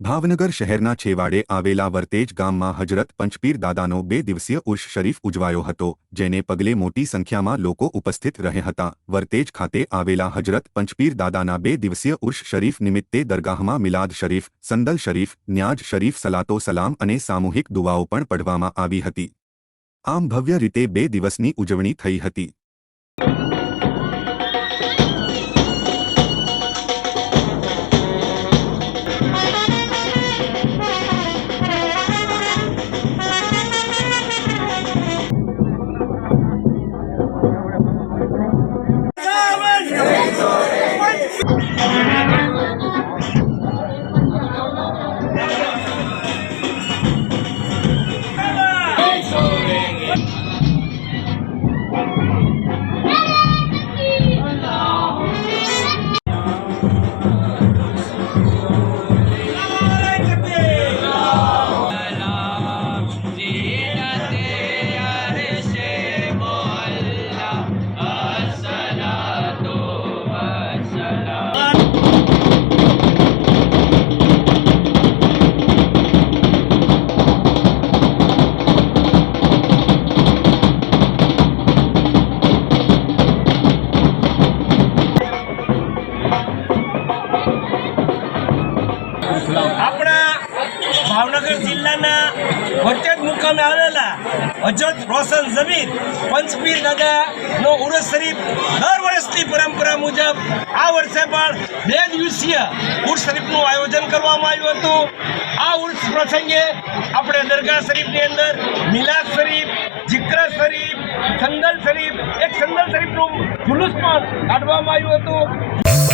ભાવનગર શહેરના છેવાડે આવેલા વર્તેજ ગામમાં હજરત પંચપીર દાદાનો 2 દિવસીય ઉર્ષ શરીફ ઉજવાયો હતો, જેને પગલે મોટી સંખ્યામાં લોકો ઉપસ્થિત રહ્યા હતા। વર્તેજ ખાતે આવેલા હજરત પંચપીર દાદાના 2 દિવસીય ઉર્ષ શરીફ નિમિત્તે દરગાહમાં મિલાદ શરીફ, સંદલ શરીફ, ન્યાજ શરીફ, સલાતો સલામ અને સામૂહિક દુઆઓ પણ પઢવામાં આવી હતી। આમ ભવ્ય રીતે 2 દિવસની ઉજવણી થઈ હતી। આપણા ભાવનગર જિલ્લાના વર્તેજ મુકામે આવેલા હજરત રોશન જમીન પંચપીર દાદાનો ઉર્ષ શરીફ દર વર્ષની પરંપરા મુજબ આ વર્ષે પણ 2 દિવસીય ઉર્ષ શરીફનું આયોજન કરવામાં આવ્યું હતું। આ ઉર્ષ પ્રસંગે આપણે દરગાહ શરીફની અંદર મિલાદ શરીફ, જિક્ર શરીફ, સંદલ શરીફ, એક સંદલ શરીફનું જુલુસ પણ કાઢવામાં આવ્યું હતું।